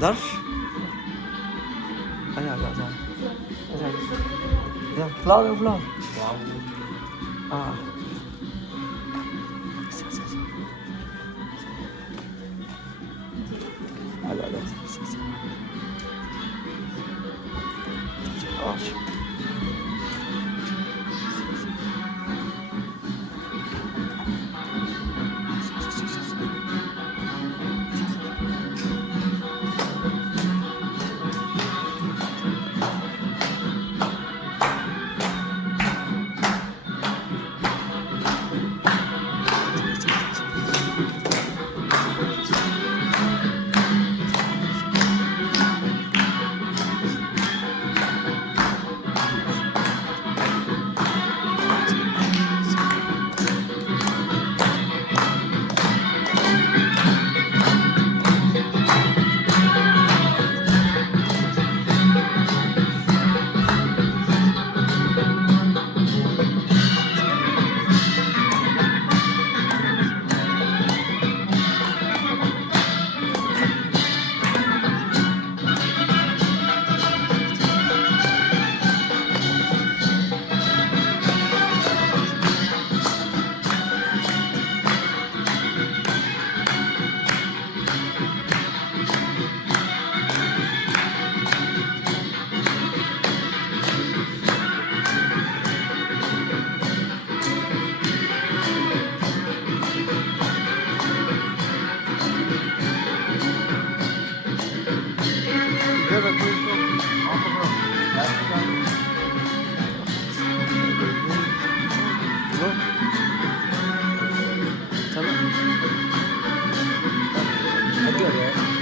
इधर आजा आजा आजा आजा इधर फ्लावर फ्लावर हाँ आजा आजा आजा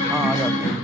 हाँ आ जाते हैं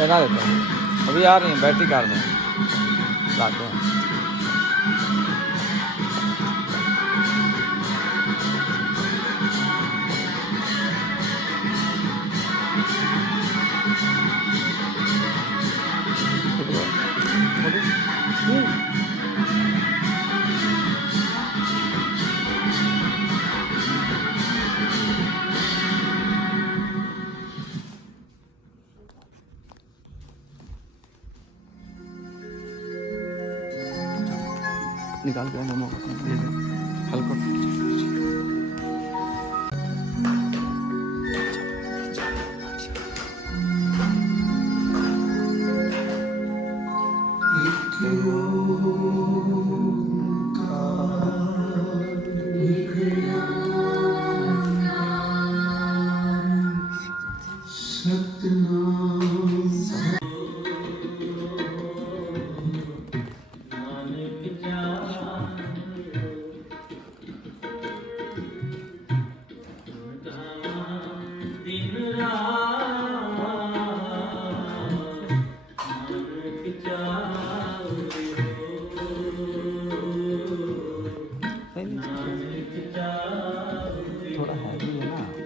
लगा देते हैं अभी आ रही हैं बैटरी कार में लाते हैं निकाल के मम्मा को दे दे हल्का थोड़ा हैवी है ना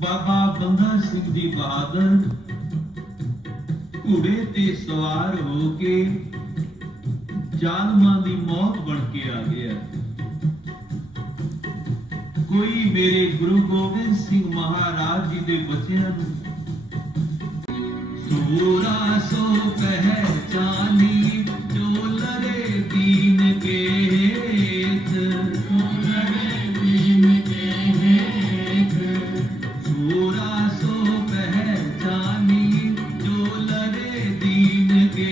ਬਾਬਾ ਬੰਦਾ ਸਿੰਘ ਜੀ ਬਹਾਦਰ ਘੋੜੇ ਤੇ ਸਵਾਰ ਹੋ ਕੇ ਜ਼ਾਲਮਾਂ ਦੀ ਮੌਤ ਬਣ ਕੇ ਆ ਗਿਆ। ਕੋਈ ਮੇਰੇ ਗੁਰੂ ਗੋਬਿੰਦ ਸਿੰਘ ਮਹਾਰਾਜ ਜੀ ਦੇ ਬੱਚਿਆਂ ਨੂੰ ਸੂਰਾ ਸੋ ਪਹਿਚਾਨੀ ਜੋ ਲੜੇ ਦੀਨ ਕੇ ਹੇਠ, ਲੜੇ ਦੀਨ ਕੇ ਹੇਠ, ਸੂਰਾ ਸੋ ਪਹਿਚਾਨੀ ਜੋ ਲੜੇ ਦੀਨ ਕੇ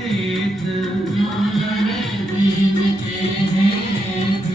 ਹੇਠ, ਲੜੇ ਦੀਨ ਕੇ ਹੇਠ।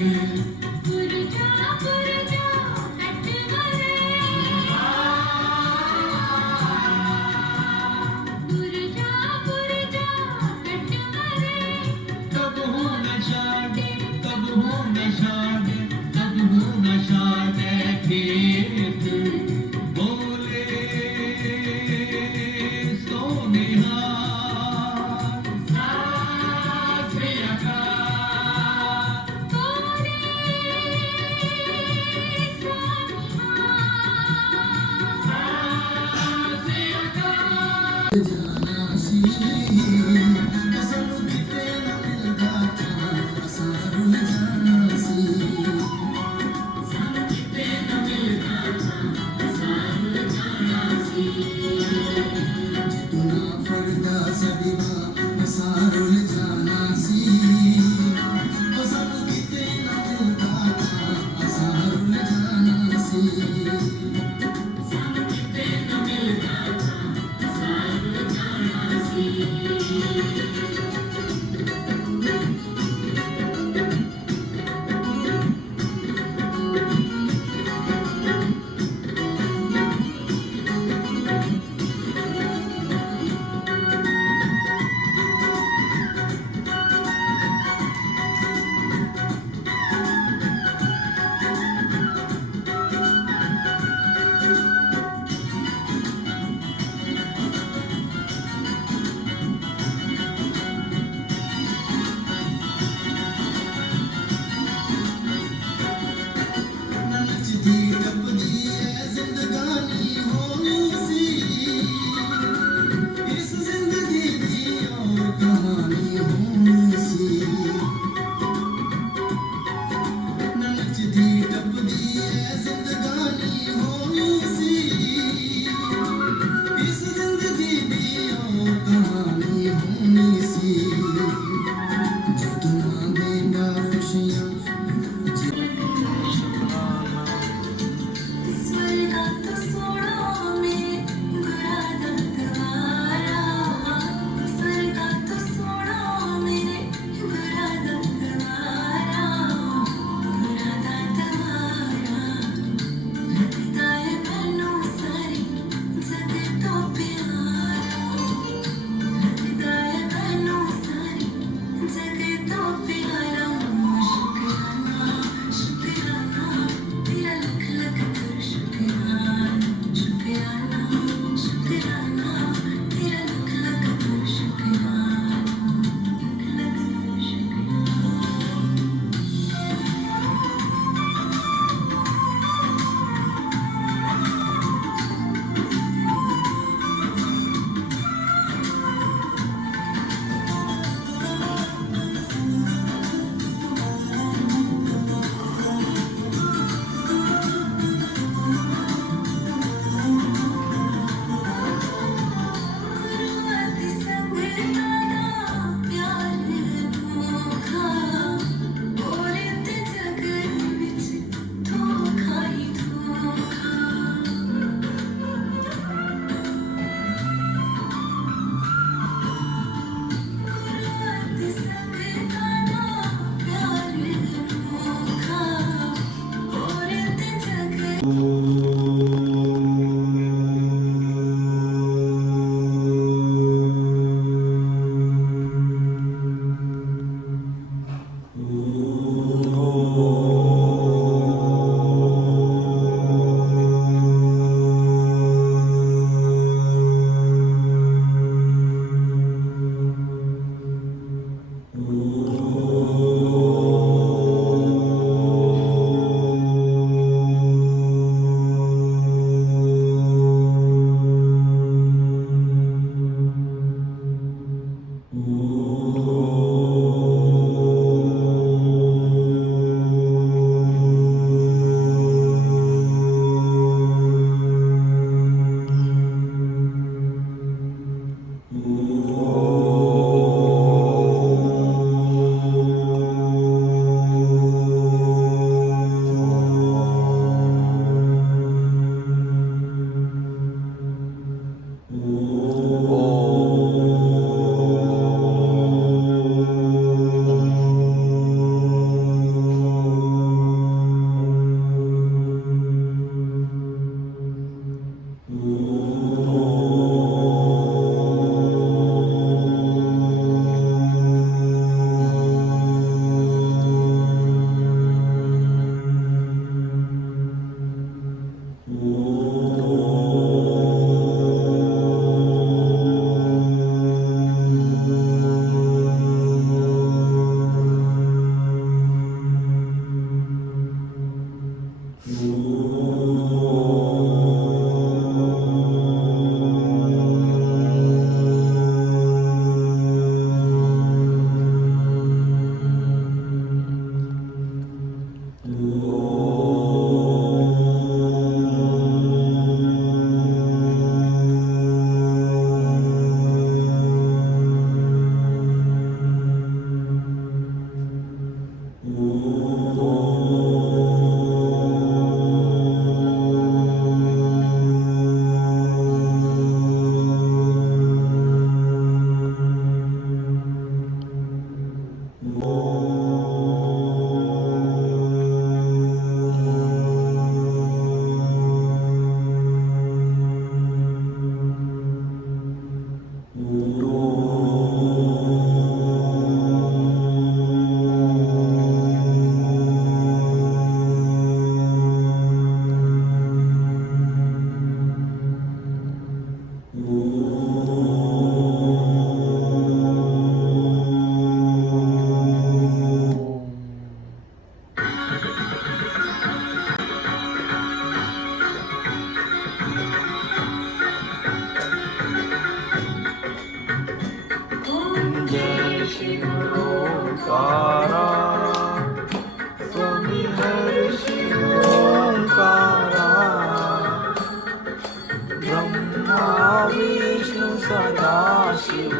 ब्रह्मा विष्णु सदा शिव,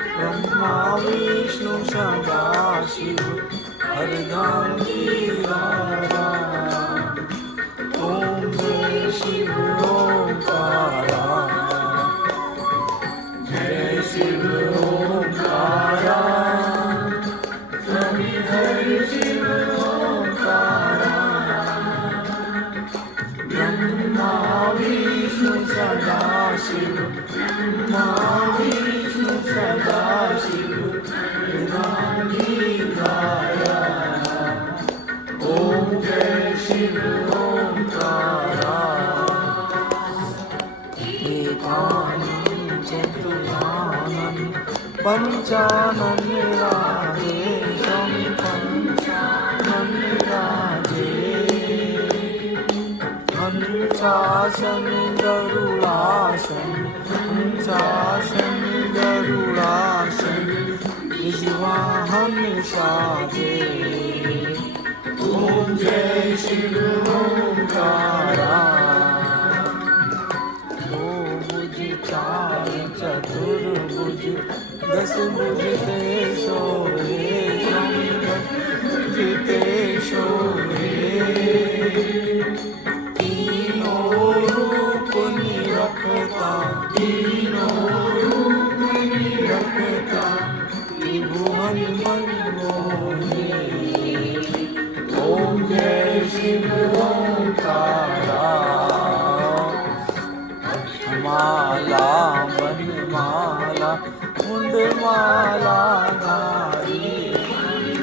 ब्रह्मा विष्णु सदा शिव, अर्धांगिरा। ओम जय शिव ओंकारा, जय शिव ओंकारा, स्वामी हरि शिव ओंकारा। ब्रह्मा विष्णु सदा शिव, ब्रह्मा विष्णु सदा शिव, अर्धांगिरा। ओम जय शिव ओंकारा। एकानन चतुरानन पंचानन राजे, स्वामी पंचानन राजे। हंसासन गरुड़ासन, हंसासन गरुड़ासन, निजवाहन साजे। ओम जय शिव ओंकारा। दो भुज चार चतुर्भुज, दस भुज ते सोए, स्वामी दस भुज ते सोए। तीनों रूप निरखता, तीनों रूप निरखता, त्रिभुवन मन मोहे। ओम जय शिव ओंकारा। माला बनमाला मुंडमाला नारी,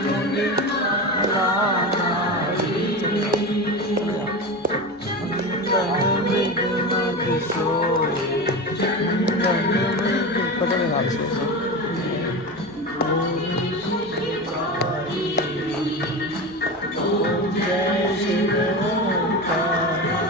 मुंडमाला नारी। अंदन मृग मग सोए, अंदन मृग पता नहीं नाम से। ओम जय शिव ओंकारा।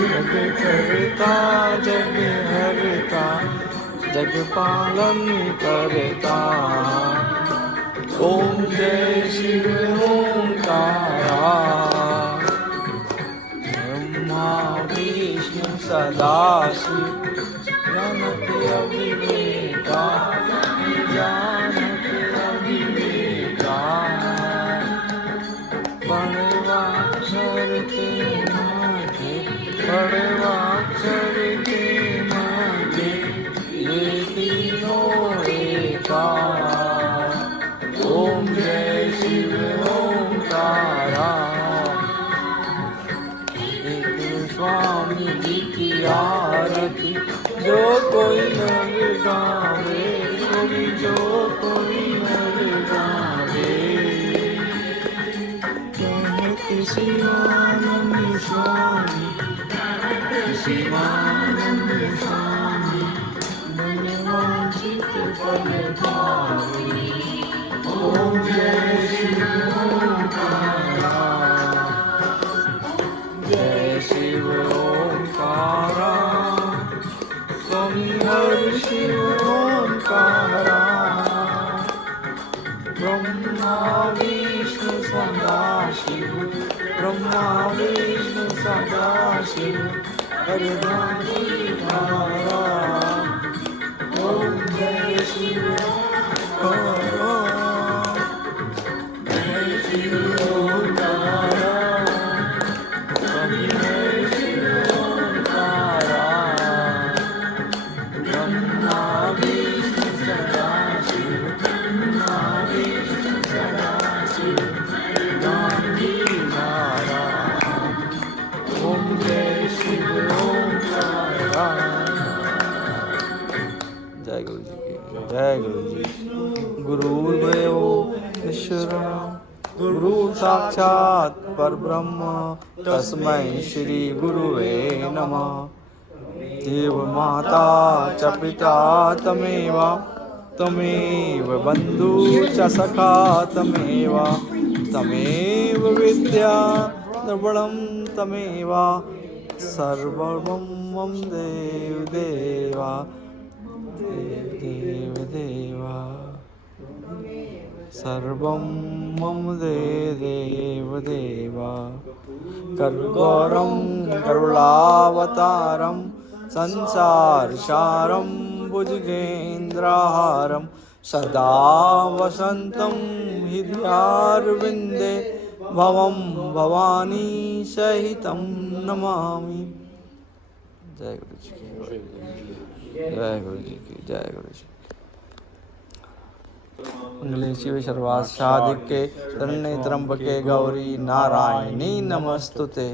जग करता जग हरता, जग पालन करता। ओम जय शिव ओंकारा। ब्रह्मा विष्णु सदा शिव, जानत अविवेका, जानत अविवेका। बड़वाक्षर के माथे, बड़वाक्षर के माथे, ये तीनों एका। ओम जय शिव ओंकारा। एक स्वामी जी की आरती जो कोई नर गावे, कोई जो कोई नर गावे। शिवानंद स्वामी, शिवानंद स्वामी, मनवांछित फल पावे। ओम जय शिव ओंकारा। जय शिव ओंकारा, स्वामी हरि शिव ओंकारा। ब्रह्मा विष्णु सदा शिव, ब्रह्मा विष्णु सदा शिव, अर्धांगिरा। ओम जय शिव ओंकारा। जय शिव ओंकारा, स्वामी हरि शिव ओंकारा। ब्रह्मा विष्णु सदा शिव, ब्रह्मा विष्णु सदा शिव, अर्धांगिरा। ओम जय जय गुरु जी। गुरुर्देवो ईश्वरः गुरु साक्षात् परब्रह्म तस्मै श्री गुरुवे नमः। देव माता च पिता तमेव तमेव बन्धु च सखा तमेव तमेव विद्या द्रविणं तमेव सर्वं मम देव देवा देव देवा सर्वं मम देव देवा। कर्गौरं करुणावतारं संसारसारं भुजगेन्द्रहारं सदा वसन्तं हृदयारविन्दे भवं भवानी सहितं नमामि। जय गुरु जी की जय गुरु जी की जय गुरु जी। मंगले शिव सर्वासाधिके शरण्ये त्र्यंबके गौरी नारायणी नमस्तुते।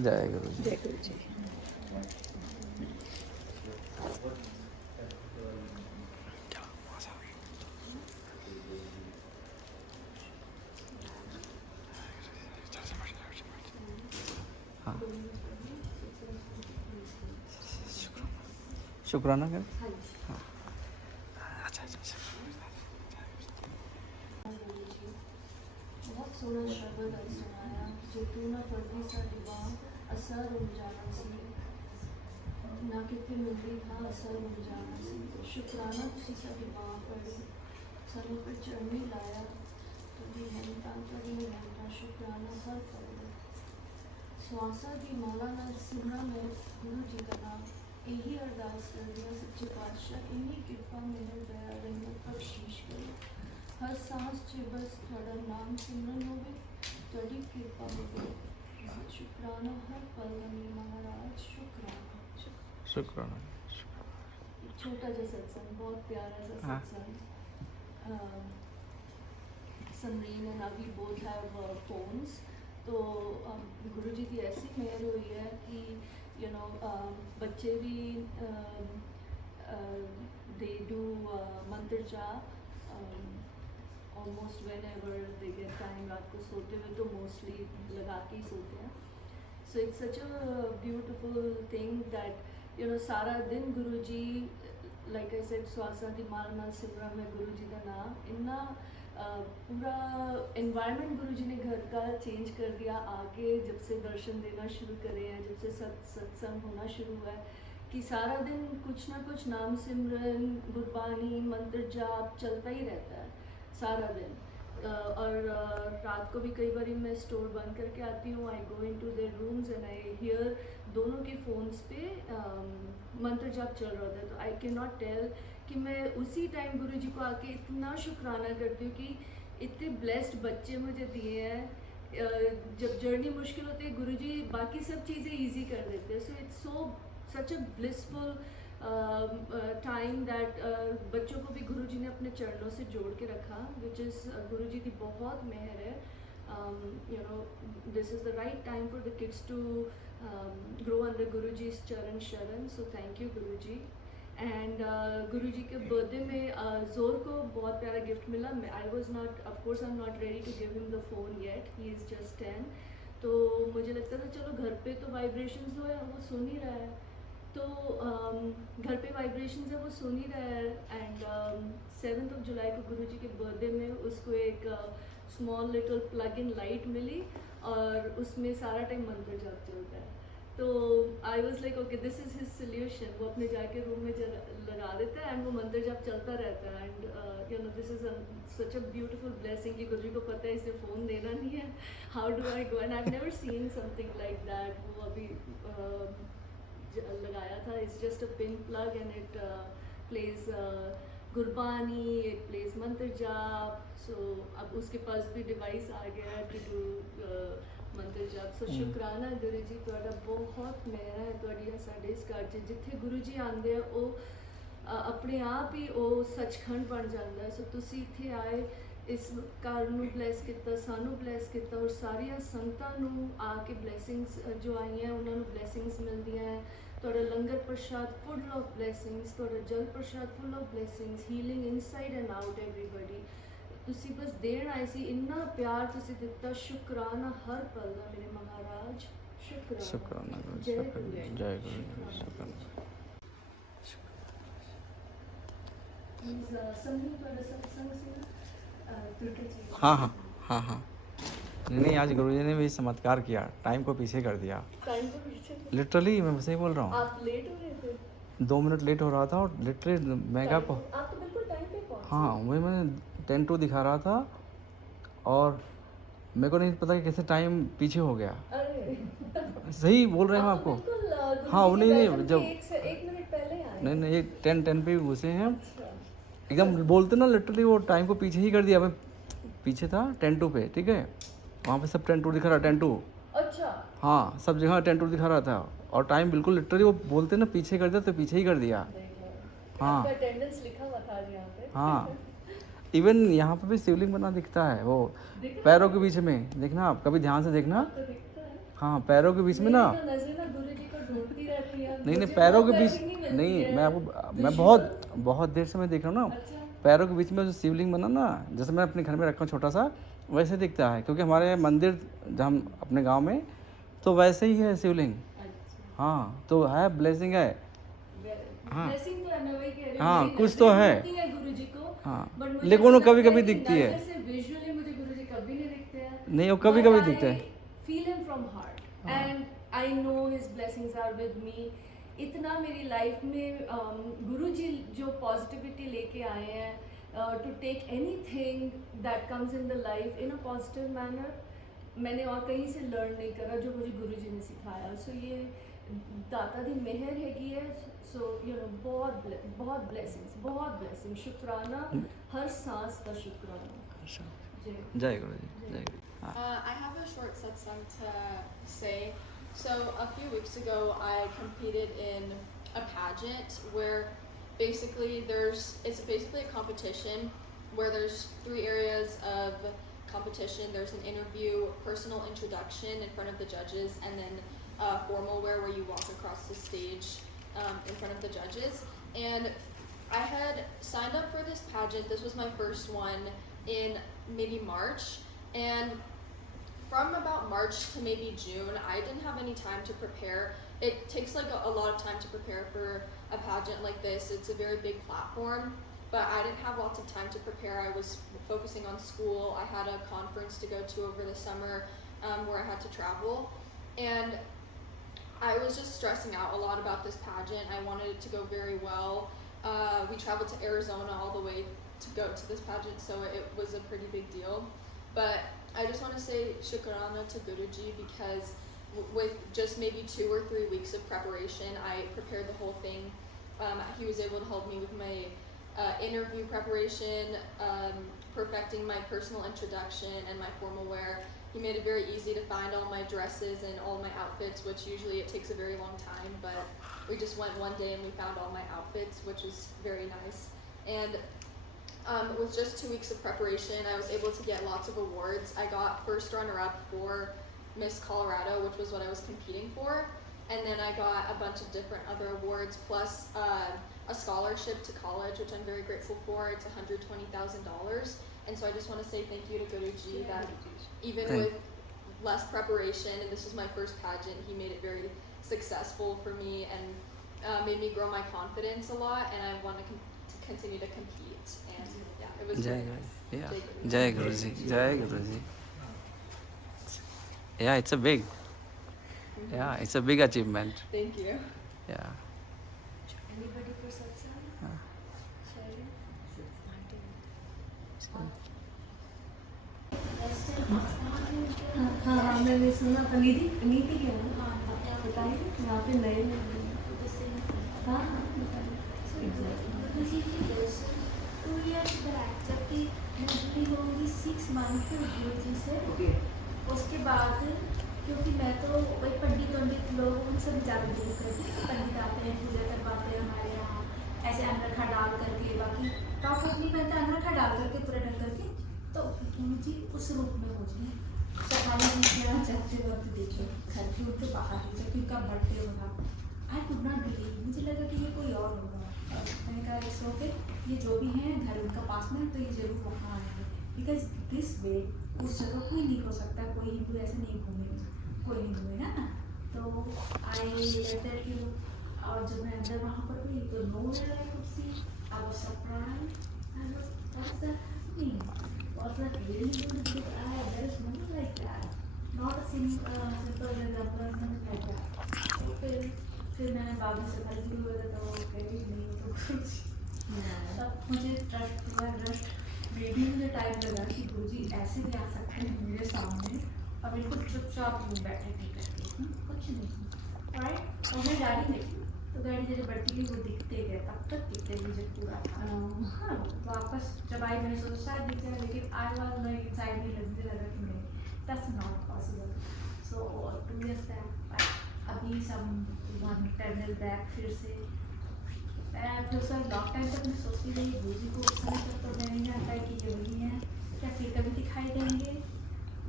जय गुरु जी। जय गुरु जी। हाँ शुक्राना कर। हाँ अच्छा अच्छा। बहुत सोहना शब्द अज सुनाया जो तू ना पढ़दी साडी बां असर रुम जाना सी ना कितनी मिलदी हाँ असर रुम जाना सी। शुक्राना तुसी साडी बां पढ़ी सानू पर चढ़नी लाया तुझी मेहनतां तुझी मेहनतां शुक्राना हर पढ़ी स्वासा दी माला नाल सिमरा मैं गुरु जी का नाम यही अरदास कर दिया सच्चे पातशाह इन्नी कृपा मेरे दया रहमत बख्शीश करो हर सांस च बस थोड़ा नाम सिमरन होवे थोड़ी कृपा होवे शुक्राना हर पल में महाराज शुक्राना। शुक्राना। छोटा सा सत्संग बहुत प्यारा सा सत्संग। समरीन एंड अभी बोथ हैव फोन्स तो गुरु जी की ऐसी मेहर हुई है कि यू नो बच्चे भी दे डू मंत्र जाप almost when ever they get time रात को सोते हुए तो मोस्टली लगा के ही सोते हैं। So it's such a beautiful thing that you know सारा दिन गुरु जी लाइक आई सेड स्वासा दी माल नाल सिमरा में गुरु जी का नाम इन्ना पूरा एनवायरनमेंट गुरु जी ने घर का चेंज कर दिया आके जब से दर्शन देना शुरू करे हैं जब से सत्संग होना शुरू हुआ है कि सारा दिन कुछ ना कुछ नाम सिमरन गुरबानी मंत्र जाप चलता ही रहता है सारा दिन। और रात को भी कई बार मैं स्टोर बंद करके आती हूँ I go into their rooms and I hear दोनों के फ़ोन्स पे मंत्र जाप चल रहा होता है तो आई कैन नॉट टेल कि मैं उसी टाइम गुरु जी को आके इतना शुक्राना करती हूँ कि इतने ब्लेस्ड बच्चे मुझे दिए हैं। जब जर्नी मुश्किल होती है गुरु जी बाकी सब चीज़ें ईजी कर देते हैं। So it's so such a blissful time that बच्चों को भी गुरु जी ने अपने चरणों से जोड़ के रखा विच इज़ गुरु जी की बहुत मेहर है। You know this is the right time for the kids to grow under Guruji's charan sharan, so thank you Guruji and Guruji के बर्थडे में जोर को बहुत प्यारा गिफ्ट मिला. I was not, of course I am not ready to give him the phone yet, he is just 10. तो मुझे लगता था चलो घर पे तो वाइब्रेशंस हो है, वो सुन ही रहा है. तो घर पे वाइब्रेशंस है, वो सुन ही रहा है. एंड 7 जुलाई को गुरुजी के बर्थडे में उसको एक small little plug in light मिली और उसमें सारा टाइम मंत्र जाप चलता है. तो I was like okay this is his solution. वो अपने जाके रूम में लगा देता है एंड वो मंत्र जाप चलता रहता है. And you know this is such a beautiful blessing कि गुरुजी को पता है इसे फ़ोन देना नहीं है. How do I go, and I have never seen something like that. वो अभी लगाया था. It's just a pin plug and it plays Gurbani, it plays मंत्र जाप. सो अब उसके पास भी डिवाइस आ गया है टू डू मंत्र जाप. सो शुक्राना गुरु जी ਤੁਹਾਡਾ ਬਹੁਤ ਮਿਹਰ ਹੈ ਤੁਹਾਡੀ ਸਾਡੇ ਇਸ ਘਰ 'ਚ. ਜਿੱਥੇ ਗੁਰੂ ਜੀ ਆਉਂਦੇ ਆ ਉਹ ਆਪਣੇ ਆਪ ਹੀ ਉਹ ਸੱਚਖੰਡ ਬਣ ਜਾਂਦਾ ਹੈ. ਸੋ ਤੁਸੀਂ ਇੱਥੇ ਆਏ, ਇਸ ਘਰ ਨੂੰ ਬਲੈਸ ਕੀਤਾ, ਸਾਨੂੰ ਬਲੈਸ ਕੀਤਾ ਔਰ ਸਾਰੀਆਂ ਸੰਗਤਾਂ ਨੂੰ ਆ ਕੇ ਬਲੈਸਿੰਗਸ ਜੋ ਆਈਆਂ ਉਹਨਾਂ ਨੂੰ ਬਲੈਸਿੰਗਸ ਮਿਲਦੀਆਂ ਹੈ. ਤੁਹਾਡਾ ਲੰਗਰ ਪ੍ਰਸ਼ਾਦ ਫੁੱਲ ਆਫ ਬਲੈਸਿੰਗਸ, ਤੁਹਾਡਾ ਜਲ ਪ੍ਰਸ਼ਾਦ full of blessings, healing inside and out everybody. ਤੁਸੀਂ ਬਸ ਦੇਣ ਆਏ ਸੀ, ਇੰਨਾ ਪਿਆਰ ਤੁਸੀਂ ਦਿੱਤਾ. ਸ਼ੁਕਰਾਨਾ ਹਰ ਪਲ ਦਾ ਮੇਰੇ ਮਹਾਰਾਜ. ਸ਼ੁਕਰਾਨਾ शुक्राना गुरु जय जी, गुरु जी. जय गुरु जी, शुक्राना. संगीत ਤੁਹਾਡਾ ਸਤਸੰਗ ਸੀ ਨਾ ਦੁਰਗਾ ਜੀ. हाँ हाँ हाँ हाँ. नहीं, आज गुरु जी ने भी चमत्कार किया, टाइम को पीछे कर दिया. टाइम को पीछे लिटरली मैं सही बोल रहा हूँ. आप लेट हो रहे थे. 2 मिनट लेट हो रहा था और लिटरली मैं क्या आप तो बिल्कुल टाइम पे पहुंचे. हाँ, वही मैंने 10 to दिखा रहा था और मेरे को नहीं पता कि कैसे टाइम पीछे हो गया. अरे सही बोल रहे हैं हम आप तो आपको. बिल्कुल हाँ, वो नहीं welcome जब के एक मिनट पहले आए. नहीं ये 10 पे घुसे हैं अच्छा. एकदम. बोलते ना लिटरली वो टाइम को पीछे ही कर दिया. मैं पीछे था 10 to पे, ठीक है, वहाँ पे सब 10 to दिखा रहा, 10 to. अच्छा. हाँ, सब जगह 10 to दिखा रहा था और टाइम बिल्कुल लिटरली वो बोलते ना पीछे कर दिया तो पीछे ही कर दिया. हाँ. आपका अटेंडेंस लिखा हुआ था आज यहाँ पे. हाँ, इवन यहाँ पे भी शिवलिंग बना दिखता है वो दिखा? पैरों के बीच में. देखना आप कभी ध्यान से देखना. तो दिखता है. हाँ, पैरों के बीच में ना. मेरी तो नजर ना गुरु जी को ढूंढती रहती है. नहीं मुझे पैरों के वो बीच blessing मिलती नहीं. है. मैं आपको मैं बहुत देर से मैं देख रहा हूँ ना. अच्छा. पैरों के बीच में जो शिवलिंग बना ना, जैसे मैं अपने घर में रखा हूँ छोटा सा, वैसे दिखता है. क्योंकि हमारे मंदिर जहाँ हम अपने गांव में तो वैसे ही है शिवलिंग. अच्छा. हाँ, तो है, ब्लेसिंग है. हाँ. ब्लेसिंग तो है, मैं वही कह रही हूँ. हाँ, मेरी कुछ नजर तो है. होती गुरु जी को. हाँ, But मुझे लेकिन वो ऐसा कभी लगता कभी कि दिखती है. नजर से विजुअली मुझे गुरु जी कभी नहीं दिखते हैं. नहीं, वो कभी कभी दिखते हैं. Feel him from heart and I know his blessings are with me. इतना मेरी लाइफ में गुरु जी जो पॉजिटिविटी लेके आए हैं to take anything that comes in the life in a positive manner, मैंने और कहीं से लर्न नहीं करा जो मुझे गुरु जी ने सिखाया. सो ये दाता दी मेहर हैगी है. सो यू नो बहुत ब्लेसिंग. शुक्राना हर सांस का शुक्राना. जय जय गुरु जी, जय गुरु. I have a short satsang to say. So a few weeks ago, I competed in a pageant where basically it's basically a competition where there's 3 areas of competition. There's an interview, personal introduction in front of the judges, and then formal wear where you walk across the stage in front of the judges. And I had signed up for this pageant. This was my first one in maybe March, and from about March to maybe June, I didn't have any time to prepare. It takes like a lot of time to prepare for a pageant like this. It's a very big platform, but I didn't have lots of time to prepare. I was focusing on school. I had a conference to go to over the summer where I had to travel, and I was just stressing out a lot about this pageant. I wanted it to go very well. We traveled to Arizona all the way to go to this pageant, so it was a pretty big deal. But I just want to say Shukrana to Guruji because with just maybe 2 or 3 weeks of preparation, I prepared the whole thing. He was able to help me with my interview preparation, perfecting my personal introduction and my formal wear. He made it very easy to find all my dresses and all my outfits, which usually it takes a very long time, but we just went one day and we found all my outfits, which was very nice. And with just 2 weeks of preparation, I was able to get lots of awards. I got first runner-up for Miss Colorado, which was what I was competing for. And then I got a bunch of different other awards, plus a scholarship to college, which I'm very grateful for. It's $120,000, and so I just want to say thank you to Guruji that even with less preparation, and this was my first pageant, he made it very successful for me and made me grow my confidence a lot, and I want to continue to compete. And yeah, it was Jai very Guru. nice. Yeah. Jai Guruji. Jai Guruji. Yeah, it's a big. Yeah, it's a big achievement. Thank you. Yeah. Anybody for satsang? Sharon? हाँ मैंने सुना था नीति क्या है बताइए यहाँ पे नए हाँ गुरुजी के दर्शन 2 years बैक जबकि मैं जुड़ी होंगी 6 months गुरुजी से उसके बाद क्योंकि मैं तो वही पंडित लोग उन सभी ज़्यादा दूर करती हूँ पंडित आते हैं पूजा करवाते हैं हमारे यहाँ ऐसे अनरखा डाल करके बाकी टॉप अप नहीं पहनता अनरखा डाल करके पूरा ढंग करके तो गुरुजी उस रूप में मुझे सफाई जी यहाँ जाते वक्त देखे घर के उनके बाहर ही जबकि उनका बर्थडे हो रहा आई कुड नॉट बिलीव मुझे लगा कि ये कोई और होगा मैंने कहा इट्स ओके ये जो भी है घर उनका पास में तो ये जरूर वहाँ आए हैं बिकॉज दिस वे उस जगह कोई नहीं हो सकता कोई हिंदू ऐसे नहीं घूमेगा कोई नहीं घूमेगा ना तो आई लेटर यू और जब मैं अंदर वहाँ पर गई तो no I could see I was surprised I was what's that happening was that really good there is nothing like that not a simple example like that तो फिर मैंने बाद में से पढ़ भी हुआ तो कहती नहीं तो कुछ तब मुझे ट्रस्ट हुआ ट्रस्ट मे भी मुझे टाइम लगा कि गुरुजी ऐसे भी आ सकते हैं मेरे सामने और बिल्कुल चुपचाप यूँ बैठे थे करके कुछ नहीं राइट और मैं गाड़ी देखी तो गाड़ी जैसे बढ़ती गई वो दिखते गए तब तक दिखते मुझे पूरा था हाँ वापस जब आई मैंने सोचा शायद दिख जाए लेकिन आई वाज लाइक इनसाइड में मुझे लगा कि नहीं that's not possible so 2 years back अभी सब 10 years बैक फिर से मैं फिर उसका लॉन्ग टाइम तक मैं सोचती रही गुरुजी को उस समय तक तो मैं नहीं जानता कि ये वही है क्या फिर कभी दिखाई देंगे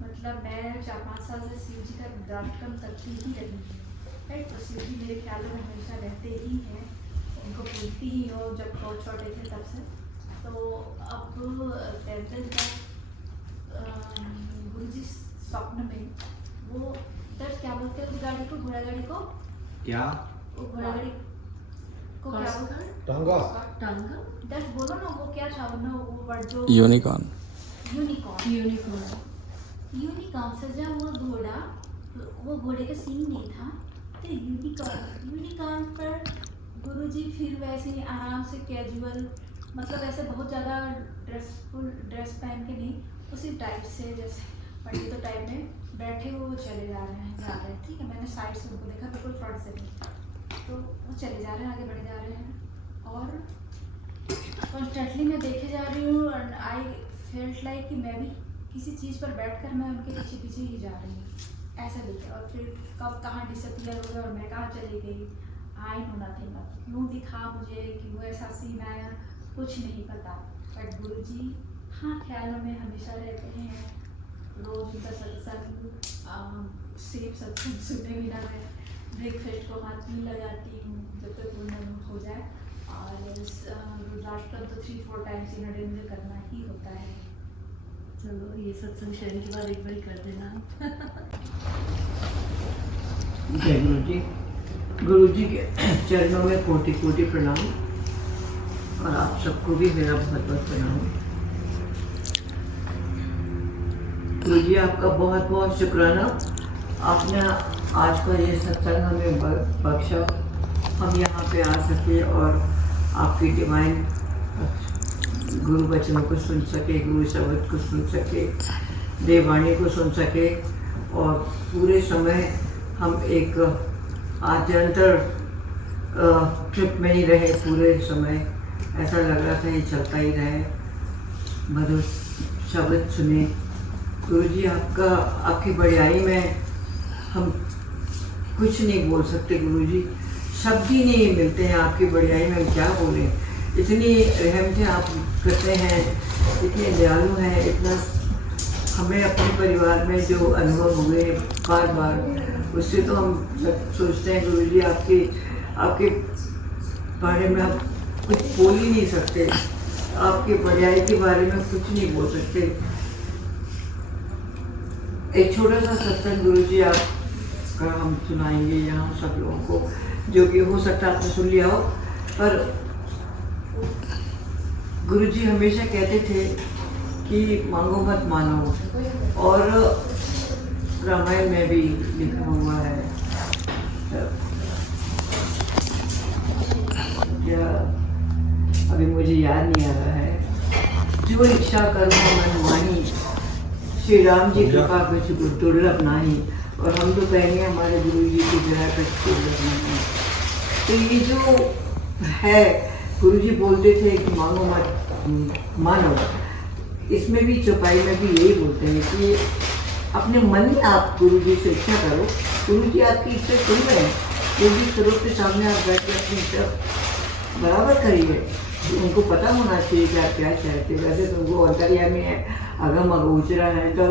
मतलब मैं 4-5 साल से शिव जी का दर्शन करती ही रही हूँ राइट तो शिव जी मेरे ख्याल में हमेशा रहते ही हैं उनको पूछती ही हो जब बहुत छोटे थे तब से तो अब 10 years बाद गुरुजी स्वप्न में वो दर्श क्या बोलते हैं उस गाड़ी को घोड़ा गाड़ी को क्या वो घोड़ा गाड़ी को क्या बोलते हैं टांगा दर्श बोलो ना वो क्या था ना वो वर्ड जो Unicorn. यूनिकॉर्न सजा हुआ घोड़ा वो घोड़े का सींग नहीं था तो यूनिकॉर्न पर गुरुजी फिर वैसे ही आराम से कैजुअल मतलब ऐसे बहुत ज़्यादा ड्रेस पहन के नहीं उसी टाइप से जैसे पंडित तो टाइप में बैठे हुए वो चले जा रहे हैं ठीक है मैंने साइड से उनको देखा बिल्कुल फ्रंट से नहीं तो वो चले जा रहे हैं आगे बढ़े जा रहे हैं और कॉन्स्टेंटली मैं देखे जा रही हूँ और आई फेल्ट लाइक कि मैं भी किसी चीज़ पर बैठकर मैं उनके पीछे पीछे ही जा रही हूँ ऐसा दिखा और फिर कब कहाँ डिसअपियर हो गया और मैं कहाँ चली गई आई नो नथिंग क्यों दिखा मुझे क्यों ऐसा सीन आया कुछ नहीं पता बट गुरुजी हाँ ख्यालों में हमेशा रहते हैं रोज उनका सत्संग सेब सत्संग सुनने बिना मैं ब्रेकफास्ट को हाथ नहीं लगाती हूँ जब तक वो न हो जाए और रुद्राष्टकम तो 3-4 टाइम्स इन अ डे मुझे करना ही होता है चलो ये सत्संग शहर के बाद एक बार कर देना जय गुरु जी गुरुजी के चरणों में कोटि कोटि प्रणाम और आप सबको भी मेरा बहुत बहुत प्रणाम। गुरुजी आपका बहुत बहुत शुक्राना, आपने आज का ये सत्संग हमें बख्शा, हम यहाँ पे आ सके और आपकी डिवाइन गुरु वचनों को सुन सके, गुरु शब्द को सुन सके, देववाणी को सुन सके और पूरे समय हम एक आद्यंतर ट्रिप में ही रहे। पूरे समय ऐसा लग रहा था ये चलता ही रहे, मधुर शब्द सुने। गुरुजी आपका आपकी बढ़ियाई में हम कुछ नहीं बोल सकते गुरुजी, शब्द ही नहीं मिलते हैं आपकी बढ़ियाई में, हम क्या बोलें। इतनी रहम से आप करते हैं, इतने दयालु हैं, इतना हमें अपने परिवार में जो अनुभव हुए बार बार उससे तो हम सोचते हैं गुरुजी आपके बारे में हम कुछ बोल ही नहीं सकते, आपके बड़ाई के बारे में कुछ नहीं बोल सकते। एक छोटा सा सत्संग गुरुजी आपका हम सुनाएंगे यहाँ सब लोगों को, जो कि हो सकता है आपने सुन लिया हो, पर गुरुजी हमेशा कहते थे कि मांगो मत मानो, और रामायण में भी लिखा हुआ है, क्या अभी मुझे याद नहीं आ रहा है, जो इच्छा करो मन माही, श्री राम जी कृपा कुछ दुर्लभ नाही, और हम तो कहेंगे हमारे गुरु जी की जगह कुछ दुर्लभ नहीं है। तो ये जो है, गुरु जी बोलते थे कि मांगो मत मानो, इसमें भी चौपाई में भी यही बोलते हैं कि अपने मन में आप गुरु जी से इच्छा करो, गुरु जी आपकी इच्छा सुन रहे हैं, गुरु जी स्वरूप के सामने आप बैठ के अपनी इच्छा बराबर करिए। उनको पता होना चाहिए कि आप क्या चाहते हैं। वैसे तो उनको अंतर्यामी है, अगम अगोचरा है, तो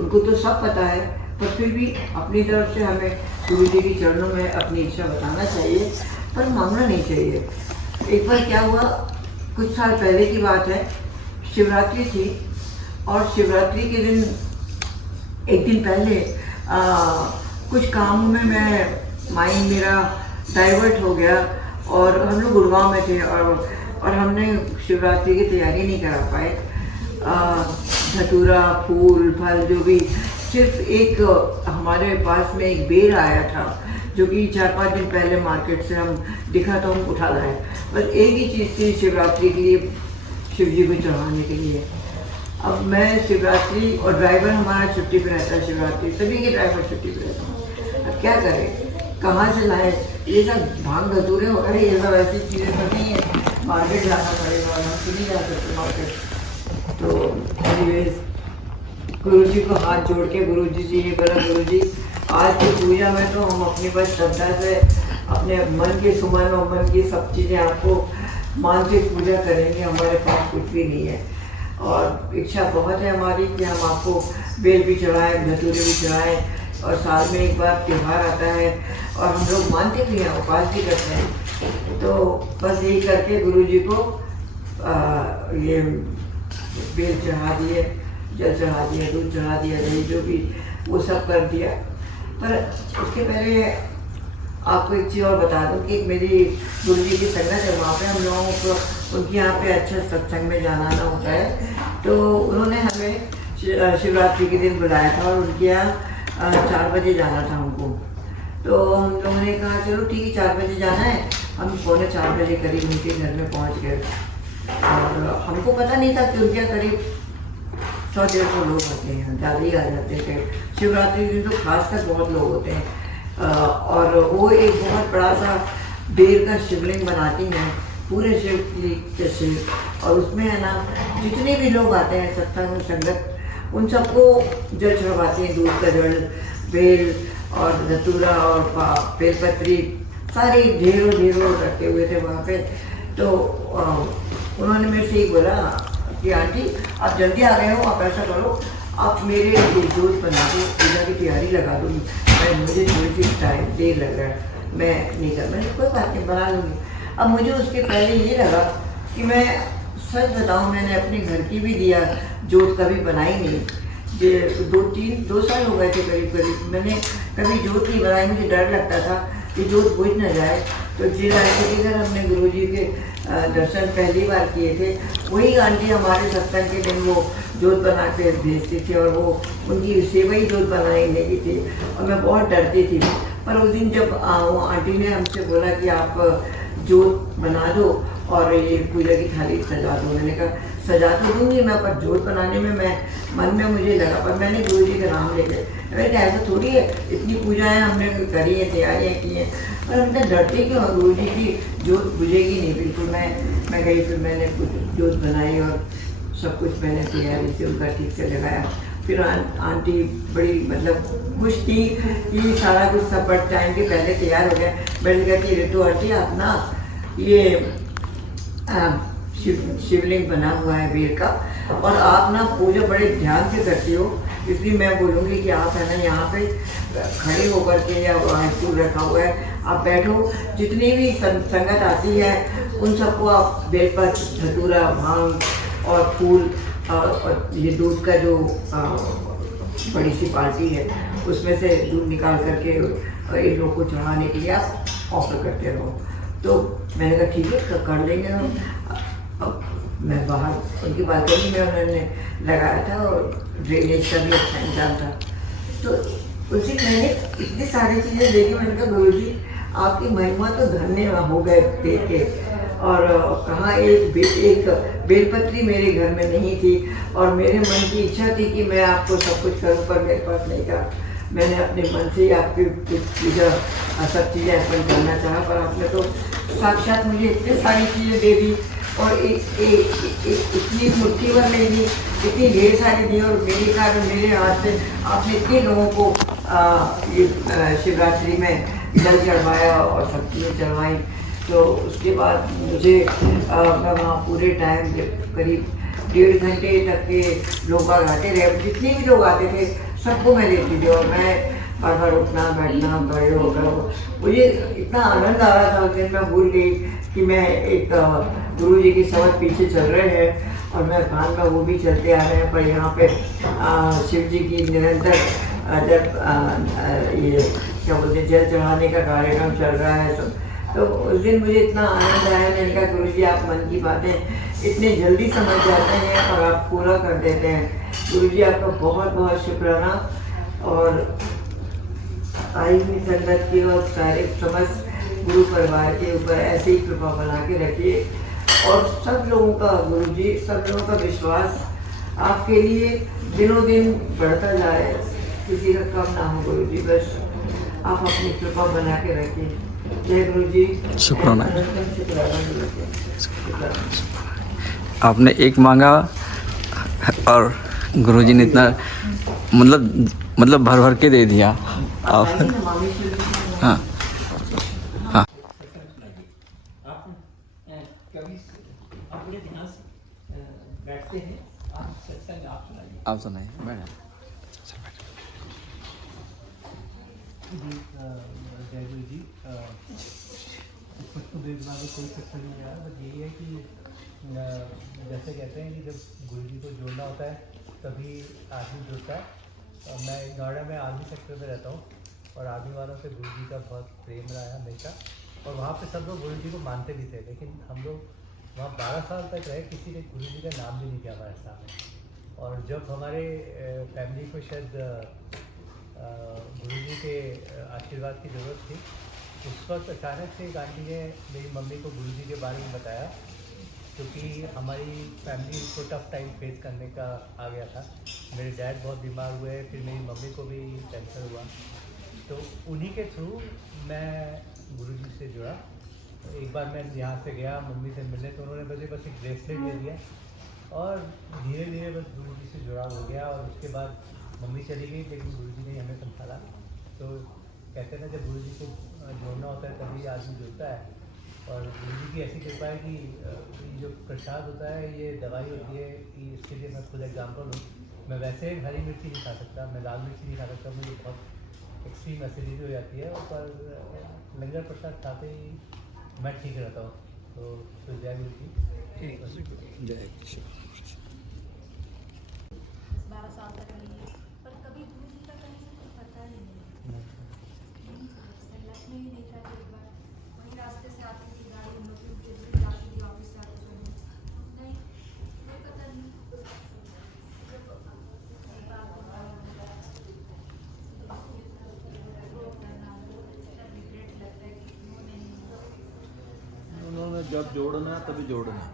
उनको तो सब पता है, पर फिर भी अपनी तरफ से हमें गुरु जी के चरणों में अपनी इच्छा बताना चाहिए, पर मांगना नहीं चाहिए। एक बार क्या हुआ, कुछ साल पहले की बात है, शिवरात्रि थी, और शिवरात्रि के दिन एक दिन पहले कुछ कामों में मैं माइंड मेरा डाइवर्ट हो गया, और हम लोग गुड़गांव में थे, और हमने शिवरात्रि की तैयारी नहीं करा पाए। धतूरा फूल फल जो भी, सिर्फ एक हमारे पास में एक बेर आया था जो कि 4-5 दिन पहले मार्केट से हम दिखा तो हम उठा लाए, बस एक ही चीज़ थी शिवरात्रि के लिए, शिव जी को चढ़ाने के लिए। अब मैं शिवरात्रि, और ड्राइवर हमारा छुट्टी पे रहता है, शिवरात्रि सभी के ड्राइवर छुट्टी पे रहते हैं, अब क्या करें, कहाँ से लाए, ये सब भांग धतूरे वगैरह ये सब ऐसी चीज़ें तो नहीं है, मार्केट जाना पड़ेगा, और हम तो नहीं जा सकते मार्केट। तो एनीवेज गुरु जी को हाथ जोड़ के गुरु जी से ये बोला, गुरु जी आज की पूजा में तो हम अपनी बस श्रद्धा से अपने मन के सुमन और मन की सब चीज़ें आपको मानसिक पूजा करेंगे, हमारे पास कुछ भी नहीं है, और इच्छा बहुत है हमारी कि हम आपको बेल भी चढ़ाएँ, धतूरे भी चढ़ाएँ, और साल में एक बार त्यौहार आता है, और हम लोग मानते भी हैं, उपास भी करते हैं। तो बस यही करके गुरु जी को ये बेल चढ़ा दिए, जल चढ़ा दिया, दूध चढ़ा दिया, दही जो भी वो सब कर दिया। पर उसके पहले आपको एक चीज़ और बता दूं कि मेरी गुरु जी की संगत है, वहाँ पे हम लोगों को उनके यहाँ पे अच्छे सत्संग में जाना आना होता है, तो उन्होंने हमें शिवरात्रि के दिन बुलाया था, और उनके यहाँ 4 बजे जाना था हमको। तो हम लोगों ने कहा चलो ठीक है 4 बजे जाना है, हम 3:45 बजे करीब उनके घर में पहुँच गए, और हमको पता नहीं था कि उनके यहाँ करीब 100-150 लोग आते हैं, ज़्यादा ही आ जाते थे। शिवरात्रि दिन तो खासकर बहुत लोग होते हैं, और वो एक बहुत बड़ा सा बेर का शिवलिंग बनाती हैं, पूरे शिवलिंग के शिव, और उसमें है ना जितने भी लोग आते हैं सत्संग संगत, उन सबको जल चढ़वाते हैं, दूध का जल, बेल और धतूरा और बेलपत्री, सारी ढेरों रखे हुए थे वहाँ पे। तो उन्होंने मेरे से ही बोला कि आंटी आप जल्दी आ गए हो, आप ऐसा करो आप मेरे जोत बना दो, पूजा की तैयारी लगा दो, मुझे थोड़ी सी टाइम देर लग रहा है, मैं नहीं कर, मैंने कोई बात नहीं बना लूँगी। अब मुझे उसके पहले ये लगा कि मैं सच बताऊँ, मैंने अपने घर की भी दिया जोत कभी बनाई नहीं, जे 2 साल हो गए थे करीब, मैंने कभी जोत नहीं बनाई, मुझे डर लगता था कि जोत बुझ न जाए। तो जिन आंटी के घर हमने गुरु जी के दर्शन पहली बार किए थे, वही आंटी हमारे सत्संग के दिन वो जोत बना के भेजती थी, और वो उनकी सेवा ही जोत बनाने की थी, और मैं बहुत डरती थी। पर उस दिन जब वो आंटी ने हमसे बोला कि आप जोत बना दो और ये पूजा की थाली सजा दो, मैंने कहा सजा तो दूँगी मैं, पर जोत बनाने में मैं मन में मुझे लगा, पर मैंने गुरु जी का नाम ले गए, मैंने कहा ऐसा थोड़ी है, इतनी पूजाएँ हमने करी है, तैयारियाँ की हैं, पर हमने डरते क्यों, गुरु जी की जोत बुझेगी नहीं बिल्कुल। मैं गई, फिर मैंने कुछ जोत बनाई और सब कुछ मैंने तैयारी से उनका ठीक से लगाया। फिर आंटी बड़ी मतलब खुश थी कि सारा कुछ सब बट टाइम के पहले तैयार हो गया। मैंने कहा कि ऋतु आंटी आप ना ये शिवलिंग बना हुआ है बेर का, और आप ना पूजा बड़े ध्यान से करती हो, इसलिए मैं बोलूँगी कि आप है ना यहाँ पे खड़े होकर के, या स्टूल रखा हुआ है, आप बैठो, जितनी भी संगत आती है उन सबको आप बेलपत्र, धतूरा, भांग और फूल और ये दूध का जो बड़ी सी पार्टी है उसमें से दूध निकाल करके इन लोगों को चढ़ाने के लिए आप ऑफर करते रहो। तो मैंने कहा ठीक है कर लेंगे हम। अब मैं बाहर उनकी बालकनी में उन्होंने लगाया था और ड्रेनेज का भी अच्छा इंतजाम था। तो उसी मैंने इतनी सारी चीज़ें देखी। मैंने कहा गुरुजी आपकी महिमा तो धन्य हो गए देख के। और कहाँ एक बेलपत्री मेरे घर में नहीं थी और मेरे मन की इच्छा थी कि मैं आपको सब कुछ करूं, पर मेरे पास नहीं था। मैंने अपने मन से ही आपकी पूजा सब चीज़ें अर्पण करना चाहा, पर आपने तो साक्षात मुझे इतनी सारी चीज़ें दे दी और इतनी मुट्ठी भर नहीं दी, इतनी ढेर सारी दी। और मेरे कारण मेरे हाथ से आपने इतने लोगों को ये शिवरात्रि में जल चढ़वाया और सब चीज़ें चढ़वाई। तो उसके बाद मुझे मैं वहाँ पूरे टाइम करीब 1.5 घंटे तक के लोग आते रहे। जितने भी लोग आते थे सबको मैं लेती थी और मैं बार बार उठना बैठना खड़े होकर मुझे इतना आनंद आ रहा था उस दिन। मैं भूल गई कि मैं एक गुरु जी की समझ पीछे चल रहे हैं और मैं कान में वो भी चलते आ रहे हैं। पर यहाँ पे शिव जी की निरंतर जब ये क्या बोलते हैं जल चढ़ाने का कार्यक्रम चल रहा है तो उस दिन मुझे इतना आनंद आया। मैंने कहा गुरु जी आप मन की बातें इतने जल्दी समझ जाते हैं और आप पूरा कर देते हैं। गुरु जी आपका बहुत बहुत शुक्राना और आई हुई संगत की और सारे समस्त गुरु परिवार के ऊपर ऐसे ही कृपा बना के रखिए। और सब लोगों का गुरु जी, सब लोगों का विश्वास आपके लिए दिनों दिन बढ़ता जाए, किसी का कम ना हो गुरु जी। बस आप अपनी कृपा बना के रखिए। जय गुरु जी। शुक्राना। आपने एक मांगा और गुरुजी ने इतना मतलब भर भर के दे दिया आप। हाँ हाँ आप कभी अपने ध्यान से बैठते हैं, आप सत्संग आप सुनाइए। आप सुनाइए मैडम। जय गुरु जी। कुछ तो देखना भी कोई सत्संग नहीं आ रहा, बस यही है कि जैसे कहते हैं कि जब गुरु जी को जोड़ना होता है तभी आदमी जुड़ता है। मैं नोएडा में आर्मी सेक्टर में रहता हूँ और आर्मी वालों से गुरु जी का बहुत प्रेम रहा है हमेशा। और वहाँ पे सब लोग गुरु जी को मानते भी थे, लेकिन हम लोग वहाँ 12 साल तक रहे, किसी ने गुरु जी का नाम भी नहीं किया हमारे सामने। और जब हमारे फैमिली को शायद गुरु जी के आशीर्वाद की ज़रूरत थी, उस वक्त अचानक से एक आंटी ने मेरी मम्मी को गुरु जी के बारे में बताया, क्योंकि हमारी फैमिली को टफ टाइम फेस करने का आ गया था। मेरे डैड बहुत बीमार हुए, फिर मेरी मम्मी को भी कैंसर हुआ। तो उन्हीं के थ्रू मैं गुरुजी से जुड़ा। एक बार मैं यहाँ से गया मम्मी से मिलने, तो उन्होंने मुझे बस एक ब्रेसलेट दे दिया और धीरे धीरे बस गुरुजी से जुड़ा हो गया। और उसके बाद मम्मी चली गई, लेकिन गुरुजी ने हमें संभाला। तो कहते हैं ना, जब गुरुजी को जोड़ना होता है तभी आदमी जुड़ता है। और गुरुजी की ऐसी कृपा है कि ये जो प्रसाद होता है ये दवाई होती है कि इसके लिए मैं खुद एग्जाम्पल हूँ। मैं वैसे हरी मिर्ची नहीं खा सकता, मैं लाल मिर्ची नहीं खा सकता, मुझे बहुत एक्सट्रीम एसिडिटी हो जाती है। और पर लंगर प्रसाद खाते ही मैं ठीक रहता हूँ। तो जय गुरु जी। जय 12 साल तक रही, पर कभी गुरु जी का कहीं से कुछ पता ही नहीं। लाइफ में ही देखा कि एक बार वही रास्ते से आती थी गाड़ी, हम लोग के जाती थी ऑफिस से आते समय, नहीं कोई पता नहीं। रिग्रेट लगता है कि क्यों नहीं। उन्होंने जब जोड़ना है तभी जोड़ना है।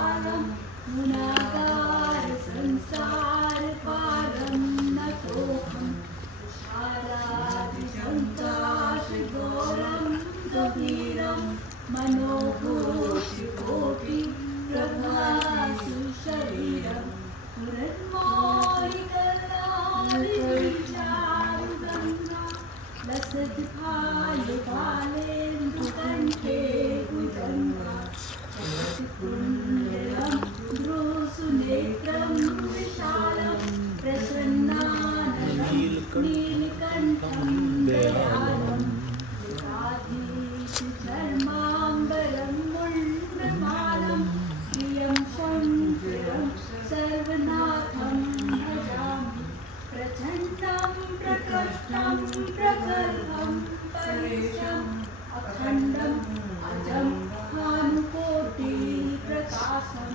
पारम गुणागार संसार पारम नतोऽहं तुषारादि संकाश गौरम गभीरम मनोभूषिकोटि प्रभासु शरीरम पुरन्मौलिकलालिचारुगङ्गा लसद्भालुकालेन्दुकण्ठे भुजङ्गा कुण्डलं भ्रूसुनेत्रं विशालं प्रसन्नाननं नीलकण्ठं दयालं चर्माम्बरं मुण्डमालं प्रियं शङ्करं सर्वनाथं भजामि प्रचण्डं प्रकृष्टं प्रगल्भं परेशम् अखण्डम् अजं भानुकोटिप्रकाशं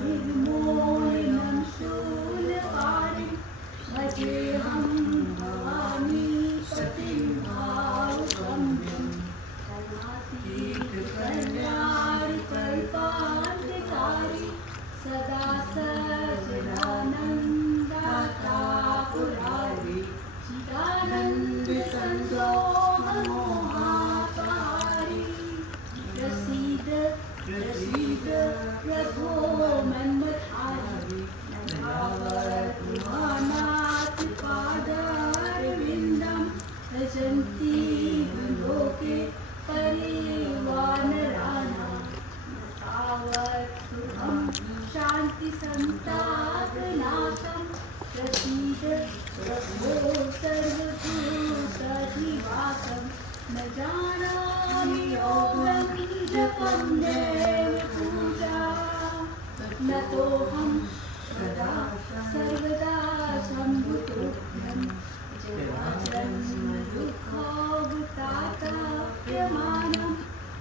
निर्मूलिनं शूलपाणिं भजेऽहं भवानी पतिं भावगम्यं कल्पान्तिकारी सदा सच्चिदानन्दाता पुरारी चिदानन्दसन्दोहमोहापारी प्रसीद प्रसीद प्रभो मन्मथारी नभावतुमानातिपादारविन्दं भजन्ति लोके परिवानराणां तावत् सुखं शान्तिसन्तापनाशं प्रसीद प्रभो सर्वभूतधिवासं न जानामि योगं जपं देवपूजा नतोऽहं सदा सर्वदा सम्भुतोऽहं जन्मदुःखोपताताप्यमानं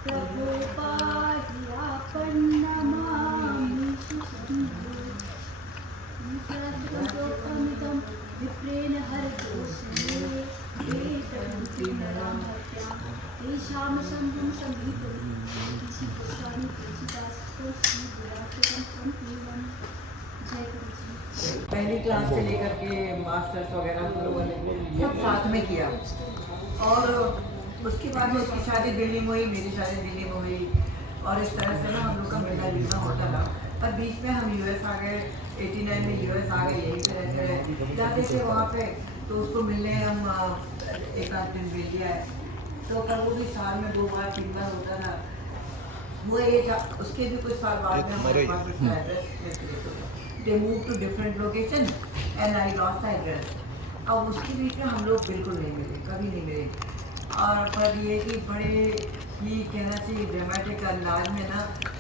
प्रभोपाधियापन्नमामि सुशम्भुं विप्रेण हरदोषणे तेषां शम्भुं समीपं किसी गोस्वामी तुलसीदास को श्री गुराकृतं संपूर्णं। जय गुरु जी। पहली क्लास से लेकर के मास्टर्स वगैरह हम लोगों ने सब साथ में किया और उसके बाद में उसकी शादी दिल्ली में हुई, मेरी शादी दिल्ली में हुई और इस तरह से ना हम लोग का मिलना जुलना होता था। पर बीच में हम यूएस आ गए, 89 में यूएस आ गए, यहीं पे रहते रहे। जाते थे वहाँ पे तो उसको मिलने हम एक आध दिन मिल लिया है तो पर वो भी साल में 2 बार 3 बार होता था। वो एज उसके भी कुछ साल बाद में हमारे पास उसका address they move to different location and I lost the address. अब उसके बीच में हम लोग बिल्कुल नहीं मिले, कभी नहीं मिले। और पर ये कि बड़े ही कहना चाहिए ड्रामेटिक अंदाज में ना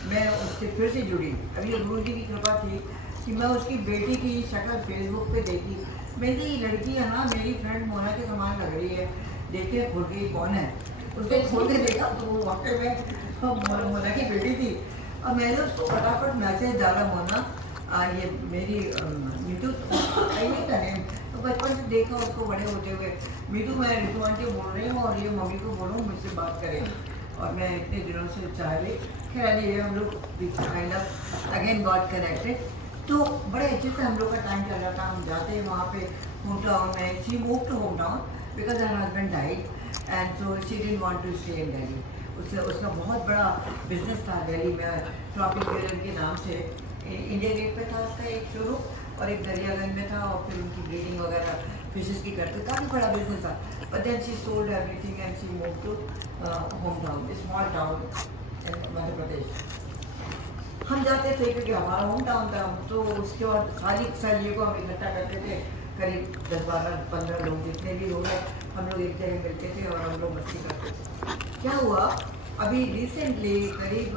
मैं उससे फिर से जुड़ी। अभी गुरु जी की कृपा थी कि मैं उसकी बेटी की शक्ल फेसबुक पे देखी। मैंने ये लड़की है ना मेरी फ्रेंड मोना के समान लग रही है, देखते खुल गई कौन है। उसको खोल के देखा तो वो वाकई में मोना की बेटी थी। और मैंने उसको फटाफट मैसेज डाला, मोना ये मेरी मीतू नहीं था नेम, तो बचपन से देखा उसको बड़े होते हुए। मीतू मैं ऋतु आंटी बोल रही हूँ और ये मम्मी को बोलूँ मुझसे बात करें। और मैं इतने दिनों से चाह रही, खैर ये हम लोग kind of again got connected. तो बड़े अच्छे से हम लोग का टाइम चल रहा था। हम जाते हैं वहाँ पे होम टाउन में। She move to home town because her husband died and so she didn't want to stay in Delhi. उसका बहुत बड़ा बिजनेस था दिल्ली में, ट्रॉपिक टेलर के नाम से। इंडिया गेट पे था उसका एक शोरूम और एक दरियागंज में था और फिर उनकी ब्रीडिंग वगैरह फिशेस की करते, काफ़ी बड़ा बिजनेस था। But then she sold everything and she move to home town, small town in Madhya Pradesh. हम जाते थे क्योंकि हमारा होम टाउन था। तो उसके बाद सारी सहेलियों को हम इकट्ठा करते थे, करीब 10-12-15 लोग जितने भी लोग हैं हम लोग एक जगह मिलते थे और हम लोग मस्ती करते थे। क्या हुआ अभी रिसेंटली करीब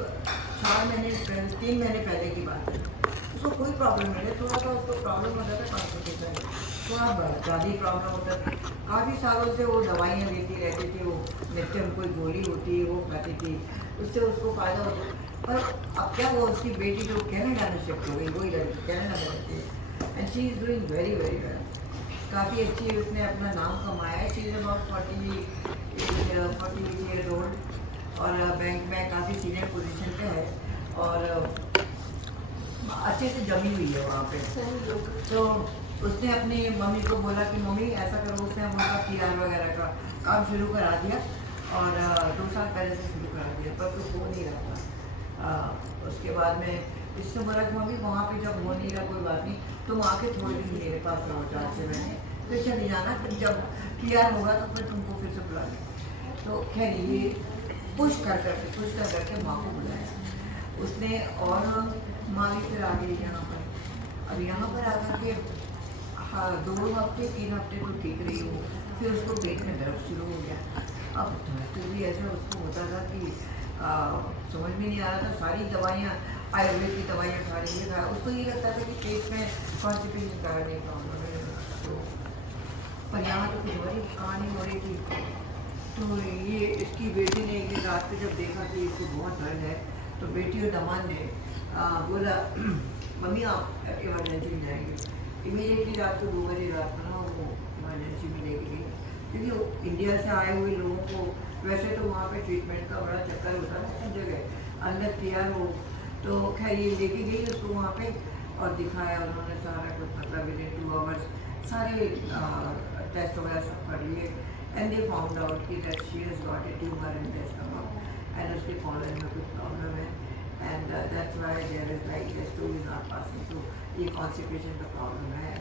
3 महीने पहले की बात है, उसको कोई प्रॉब्लम नहीं है। थोड़ा सा उसको प्रॉब्लम होता था कॉन्स्टिपेशन, थोड़ा ज़्यादा ही प्रॉब्लम होता था। काफ़ी सालों से वो दवाइयाँ लेती रहती थी, वो नित्य कोई गोली होती है वो खाती थी, उससे उसको फ़ायदा होता। पर अब क्या हुआ उसकी बेटी जो कनाडा में शिफ्ट हो गई, वही लड़की कनाडा में रहती है and she is doing very very well, काफ़ी अच्छी है। उसने अपना नाम कमाया है। She is about 48 years old और बैंक में काफ़ी सीनियर पोजीशन पे है और अच्छे से जमी हुई है वहाँ पे। तो उसने अपनी मम्मी को बोला कि मम्मी ऐसा करो, उसने उनका PR वगैरह का काम शुरू करा दिया और 2 साल पहले से शुरू करा दिया, पर कुछ हो नहीं रहा था। उसके बाद में इससे बोला कि मम्मी वहाँ पे जब हो नहीं रहा कोई बात नहीं, तुम आके थोड़े दिन मेरे पास रहो 4-6 महीने, फिर चली जाना, फिर जब PR होगा तो फिर तुमको फिर से बुला लें। तो खैर ये पुश कर करके माँ को बुलाया उसने, और माँ भी फिर आ गई यहाँ पर। अब यहाँ पर आकर के 2 हफ्ते 3 हफ्ते तो ठीक रही हो, फिर उसको पेट में दर्द शुरू हो गया। अब फिर भी ऐसा उसको होता था कि समझ में नहीं आ रहा था, सारी दवाइयाँ आयुर्वेद की दवाइयाँ खा रही है, उसको ये लगता था कि पेट में कॉन्स्टिपेशन का नहीं प्रॉब्लम है। तो पर यहाँ तो कुछ बड़ी कहानी हो रही थी। तो ये इसकी बेटी ने एक दिन रात को जब देखा कि इसको बहुत दर्द है, तो बेटी और दामाद ने बोला मम्मी आप इमरजेंसी में जाएंगे। इमीडिएटली रात को 2 बजे रात को ना वो इमरजेंसी में लेके गई, क्योंकि इंडिया से आए हुए लोगों को वैसे तो वहाँ पे ट्रीटमेंट का बड़ा चक्कर होता है सब जगह, अंदर PR हो। तो खैर ये लेके गई उसको वहाँ पे और दिखाया उन्होंने सारा कुछ, मतलब विदिन 2 आवर्स सारे टेस्ट वगैरह सब कर लिए, एंड दे फाउंड आउट कि that she has got a tumour in the stomach and उसके कॉलर में कुछ प्रॉब्लम है, and that's why there is like the stool is not passing, तो ये कॉन्स्टिपेशन का प्रॉब्लम है।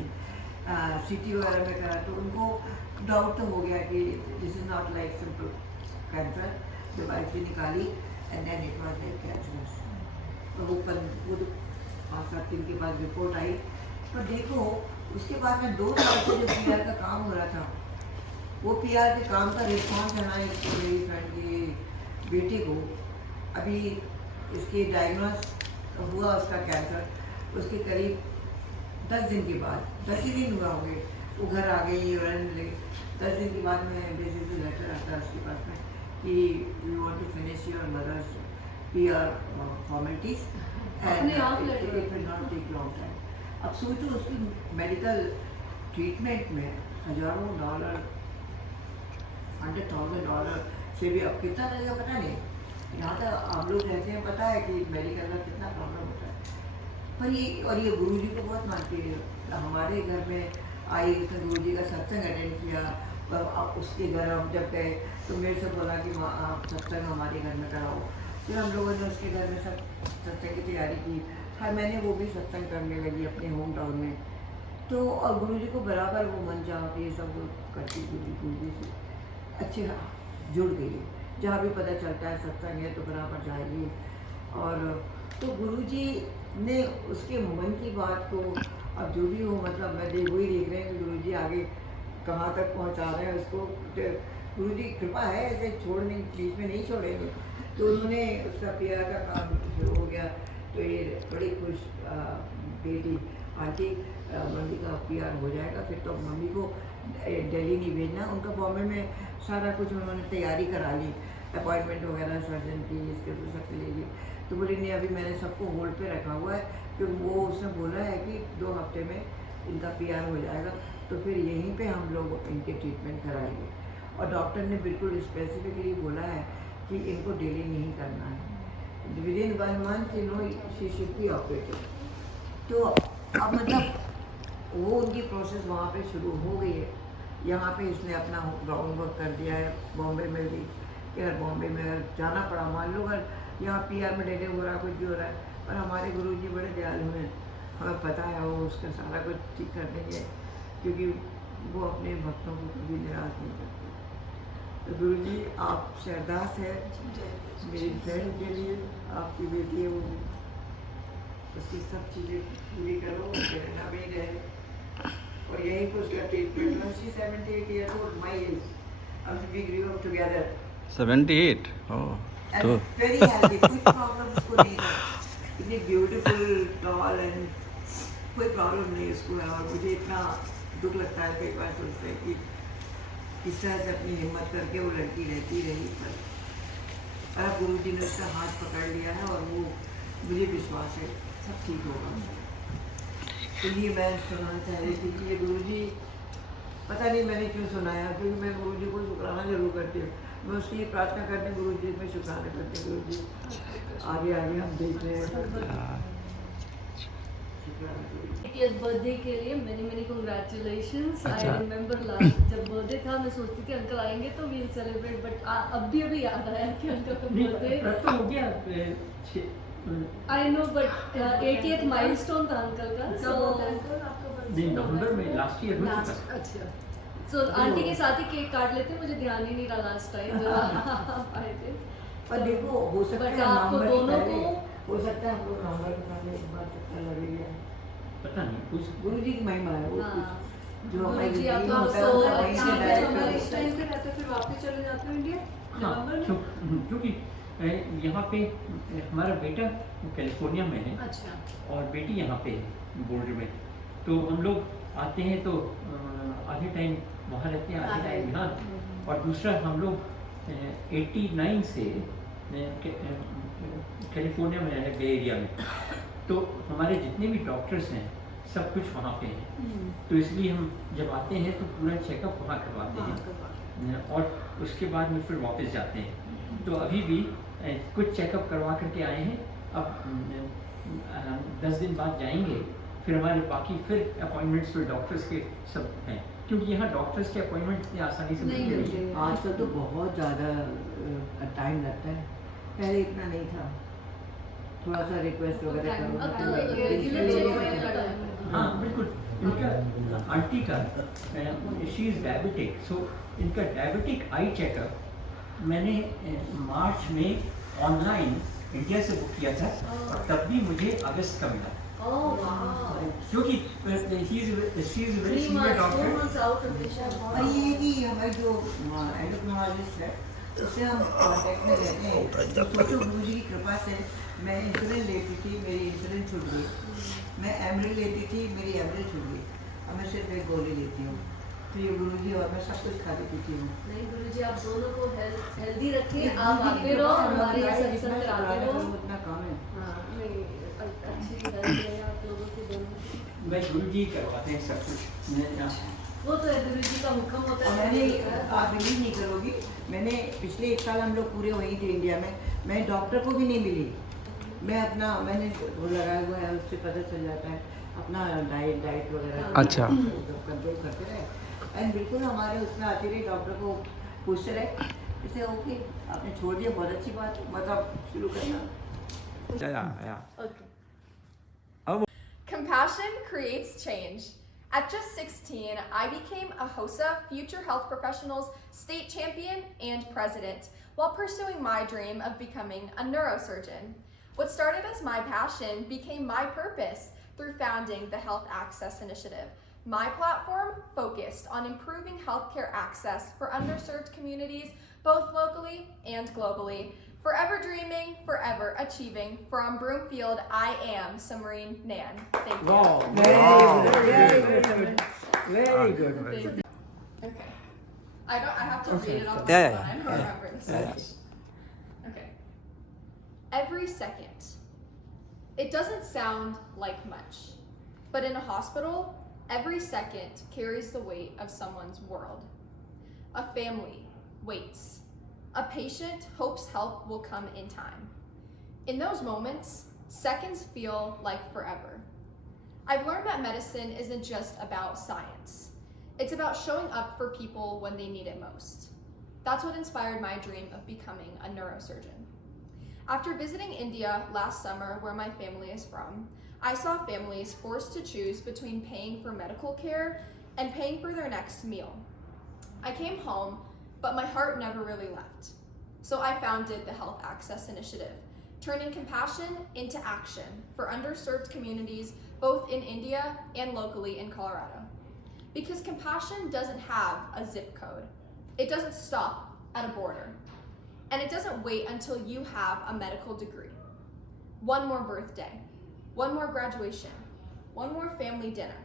CT वगैरह में करा तो उनको डाउट तो हो गया कि this is not like simple cancer. जब बायोप्सी निकाली and then it was like cancer. तो वो 5-7 दिन के बाद रिपोर्ट आई। पर देखो उसके बाद में 2 साल से जो PR का काम हो रहा था, वो PR के काम का रिस्पॉन्स है ना, इसको मेरी फ्रेंड की बेटी को अभी इसके डायग्नोस हुआ उसका कैंसर, उसके करीब 10 दिन के बाद, 10 ही दिन हुआ होंगे, वो घर आ गई और 10 दिन के बाद में बेसिकली लेटर आता है उसके पास में कि we want to finish your mother's PR formalities and it will not take long time. अब सोचो उसकी मेडिकल ट्रीटमेंट में हज़ारों $, $100,000 से भी अब कितना लगेगा पता नहीं। यहाँ तक आप लोग रहते हैं पता है कि मेडिकल का कितना प्रॉब्लम होता है। पर ये गुरुजी को बहुत मानती है। हमारे घर में आई, उसने गुरुजी का सत्संग अटेंड किया, पर अब उसके घर हम जब गए तो मेरे से बोला कि आप सत्संग हमारे घर में कराओ। फिर हम लोगों ने उसके घर में सब सत्संग की तैयारी की, हर महीने वो भी सत्संग करने लगी अपने होम टाउन में। तो और गुरुजी को बराबर वो मन चाह के ये सब करती, गुरुजी से अच्छे जुड़ गई। जहाँ भी पता चलता है सत्संग है तो बराबर जाएगी। और तो गुरुजी ने उसके मन की बात को, अब जो भी हो, मतलब मैं वही देख रहे हैं कि गुरुजी आगे कहाँ तक पहुँचा रहे हैं उसको। गुरुजी कृपा है, ऐसे छोड़ने बीच में नहीं छोड़ेंगे। तो उन्होंने उसका PR का काम शुरू हो गया। तो ये बड़ी खुश बेटी आंटी, मम्मी का PR हो जाएगा, फिर तो मम्मी को दिल्ली नहीं भेजना, उनका बॉम्बे में सारा कुछ उन्होंने तैयारी करा ली, अपॉइंटमेंट वगैरह सर्जन की, इसके तो सब ले ली। तो बोली नहीं अभी मैंने सबको होल्ड पे रखा हुआ है, क्योंकि वो उसने बोला है कि 2 हफ्ते में इनका PR हो जाएगा, तो फिर यहीं पे हम लोग इनके ट्रीटमेंट कराएंगे। और डॉक्टर ने बिल्कुल स्पेसिफिकली बोला है कि इनको डिले नहीं करना है, within 1 month she should be operated. तो अब मतलब वो उनकी प्रोसेस वहाँ पे शुरू हो गई है। यहाँ पे इसने अपना ग्राउंड वर्क कर दिया है बॉम्बे में भी, कि अगर बॉम्बे में अगर जाना पड़ा, मान लो अगर यहाँ PR में डिले हो रहा है, कुछ भी हो रहा है, पर हमारे गुरुजी बड़े दयालु हैं, हमें पता है वो उसका सारा कुछ ठीक कर देंगे, क्योंकि वो अपने भक्तों को कभी निराश नहीं करते। तो गुरुजी आपसे अरदास है मेरी फ्रेंड के लिए, आपकी बेटी है वो, उसकी सब चीज़ें पूरी करो, प्रेरणा भी रहे, और यही कुछ का treatment. 78 years old, my age, we grew up together. 78? Oh, and तो very healthy, कोई प्रॉब्लम उसको नहीं है, इतनी ब्यूटीफुल, टॉल एंड कोई प्रॉब्लम नहीं उसको है। और मुझे इतना दुख लगता है कई बार सोचते हैं कि किस तरह से अपनी हिम्मत करके वो लड़की रहती रही, पर अब गुरु जी ने उसका हाथ पकड़ लिया है और वो, मुझे विश्वास है सब ठीक होगा। तो ये मैं सुनाना चाह रही थी कि ये गुरु जी, पता नहीं मैंने क्यों सुनाया, क्योंकि मैं गुरु जी को शुक्राना जरूर करती हूँ। मैं उसकी ये प्रार्थना करती हूँ, गुरु जी में शुक्राना करती हूँ, गुरु जी आगे आगे हम देख रहे हैं। हाँ, 80th बर्थडे के लिए many congratulations। I अच्छा। remember last जब बर्थडे था मैं सोचती थी अंकल आएंगे तो we'll celebrate, but अब भी अभी याद आया कि अंकल का बर्थडे। तो हो गया I know, but 80th milestone था अंकल का, so नहीं, नवंबर में लास्ट ईयर हो चुका था। अच्छा। So आंटी के साथ ही केक काट लेते, मुझे ध्यान ही नहीं रहा लास्ट टाइम जब आप आए थे। पर देखो हो सकता But है आपको नवंबर दोनों पहले, को हो सकता है हमको नवंबर के पहले एक बार चक्कर लगेगा। पता नहीं कुछ गुरु जी की महिमा है वो हाँ। कुछ जो गुरु हमारी जी, आप ड्रीम तो होता है so उसका वहीं से अच्छा डायरेक्ट समझ होता इस है। टाइम पे रहते फिर वापस चले जाते हो इंडिया हाँ, नवंबर में? क्योंकि यहाँ पे हमारा बेटा कैलिफोर्निया में है अच्छा। और बेटी यहाँ पे है बॉर्डर में, तो हम लोग आते हैं तो आधे टाइम वहाँ रहते हैं, आधे टाइम यहाँ। और दूसरा हम लोग 89 से कैलिफोर्निया में रहे, बे एरिया में, तो हमारे जितने भी डॉक्टर्स हैं सब कुछ वहाँ पे हैं, तो इसलिए हम जब आते हैं तो पूरा चेकअप वहाँ करवाते हैं और उसके बाद में फिर वापस जाते हैं। तो अभी भी कुछ चेकअप करवा करके आए हैं, अब 10 दिन बाद जाएंगे, फिर हमारे बाकी फिर अपॉइंटमेंट्स फिर डॉक्टर्स के सब हैं, क्योंकि यहाँ डॉक्टर्स के अपॉइंटमेंट इतनी आसानी से नहीं मिलते मिलते नहीं हैं। आजकल तो बहुत ज़्यादा टाइम लगता है, पहले इतना नहीं था। थोड़ा सा रिक्वेस्ट वगैरह करो अब तो रेगुलर चेकअप का टाइम है। हाँ बिल्कुल। इनका आंटी का शी इज़ डायबिटिक, सो इनका डायबिटिक आई चेकअप मैंने मार्च में ऑनलाइन इंडिया से बुक किया था और तब भी मुझे अगस्त का मिला, क्योंकि she is very 3 senior months, 4 doctor. months out of the shop. और ये है कि हमारे जो एंडोक्रिनोलॉजिस्ट है उससे हम कांटेक्ट में रहते हैं। तो सोचो गुरु जी की कृपा से मैं इंसुलिन लेती थी, मेरी इंसुलिन छूट गई, मैं एमरिल लेती थी, मेरी एमरिल छूट गई, अब मैं सिर्फ एक गोली लेती हूँ। तो ये गुरु जी और मैं सब कुछ खाती पीती हूँ। नहीं गुरुजी, आप दोनों को हेल्दी रखिए, आप आते रहो, हमारे यहाँ सत्संग कराते रहो। उतना काम है। हाँ, नहीं अच्छी हेल्थ है आप लोगों की दोनों। भाई गुरु जी करवाते हैं सब कुछ। वो तो है गुरुजी का हुक्म होता और है। मैंने, आप बिलीव नहीं करोगी, मैंने पिछले 1 साल हम लोग पूरे वहीं थे इंडिया में, मैं डॉक्टर को भी नहीं मिली। मैं अपना मैंने वो लगाया हुआ है, उससे पता चल जाता है अपना डाइट वगैरह अच्छा। कंट्रोल करते रहे। एंड बिल्कुल हमारे उसमें आती रही, डॉक्टर को पूछते रहे, इसे ओके आपने छोड़ दिया, बहुत अच्छी बात है, मतलब शुरू करना। Compassion creates change. At just 16, I became a HOSA Future Health Professionals state champion and president while pursuing my dream of becoming a neurosurgeon. What started as my passion became my purpose through founding the Health Access Initiative. My platform focused on improving healthcare access for underserved communities, both locally and globally. Forever dreaming, forever achieving. From Broomfield, I am Samarine Nan. Thank you. Wow. Very good. Okay. I have to read it off Yeah, my yeah, phone. I don't remember this. Yeah. Okay. Every second. It doesn't sound like much, but in a hospital, every second carries the weight of someone's world. A family waits. A patient hopes help will come in time. In those moments, seconds feel like forever. I've learned that medicine isn't just about science. It's about showing up for people when they need it most. That's what inspired my dream of becoming a neurosurgeon. After visiting India last summer, where my family is from, I saw families forced to choose between paying for medical care and paying for their next meal. I came home, but my heart never really left. So I founded the Health Access Initiative, turning compassion into action for underserved communities both in India and locally in Colorado. Because compassion doesn't have a zip code. It doesn't stop at a border. And it doesn't wait until you have a medical degree. One more birthday, one more graduation, one more family dinner,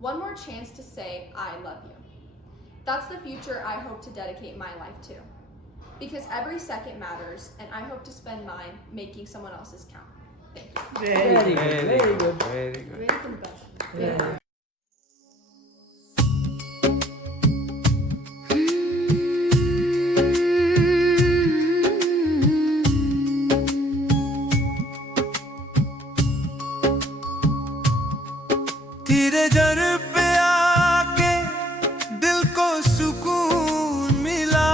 one more chance to say, I love you. That's the future I hope to dedicate my life to. Because every second matters, and I hope to spend mine making someone else's count. Thank you. Very good. Very good. Very good. Very compassionate. Yeah. तेरे दर पे आके दिल को सुकून मिला।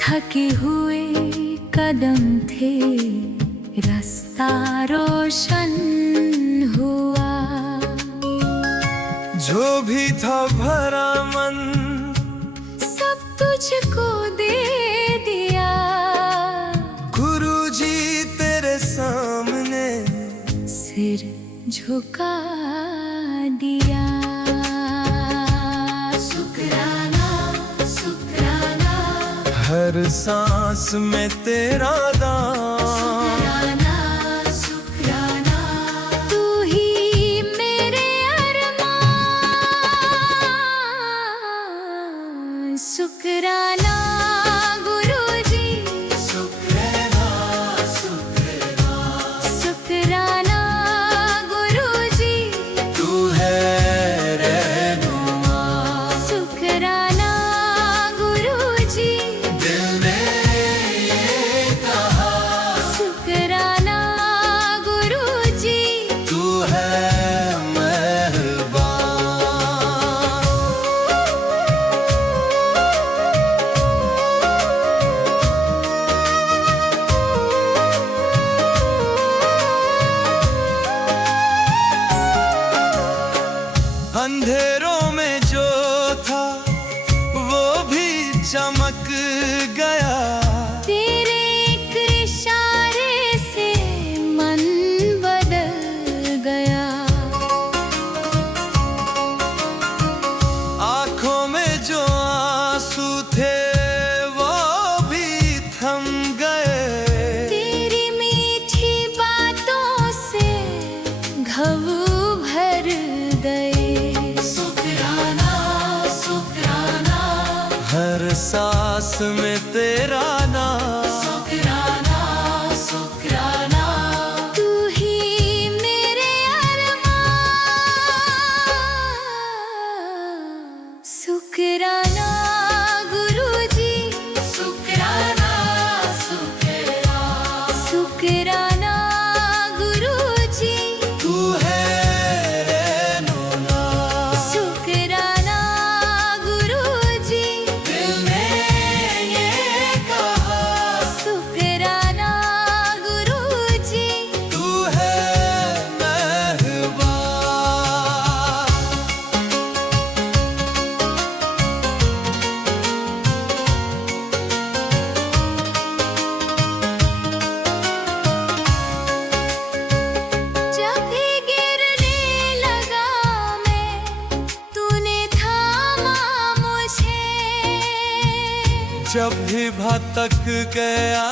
थके हुए कदम थे, रास्ता रोशन हुआ। जो भी था भरा मन सब तुझको दे दिया। गुरुजी तेरे सामने सिर झुका दिया। शुक्राना शुक्राना, हर सांस में तेरा दान। शुक्राना शुक्राना, तू ही मेरे अरमान। शुक्राना गुरुजी, शुक्राना शुक्राना, शुक्राना गुरुजी, तू है रहनुमा। शुक्राना गुरुजी, दिल ने ये कहा शुक्राना गुरुजी। तू है मेहरबान। अंधेरों में जो था वो भी चमक गया। तेरे एक इशारे से मन बदल गया। आँखों में जो आंसू थे वो भी थम गए। तेरी मीठी बातों से घव भर गए। शुक्राना शुक्राना, हर सांस में तेरा नाम। शुक्राना शुक्राना, तू ही मेरे अरमान। शुक्राना गुरुजी, शुक्राना शुक्राना, शुक्राना गुरुजी, तू है रहनुमा। शुक्राना गुरुजी, दिल ने ये कहा शुक्राना गुरुजी। तू है मेहरबान। जब भी गिरने लगा मैं, तूने थामा मुझे। जब भी भटक गया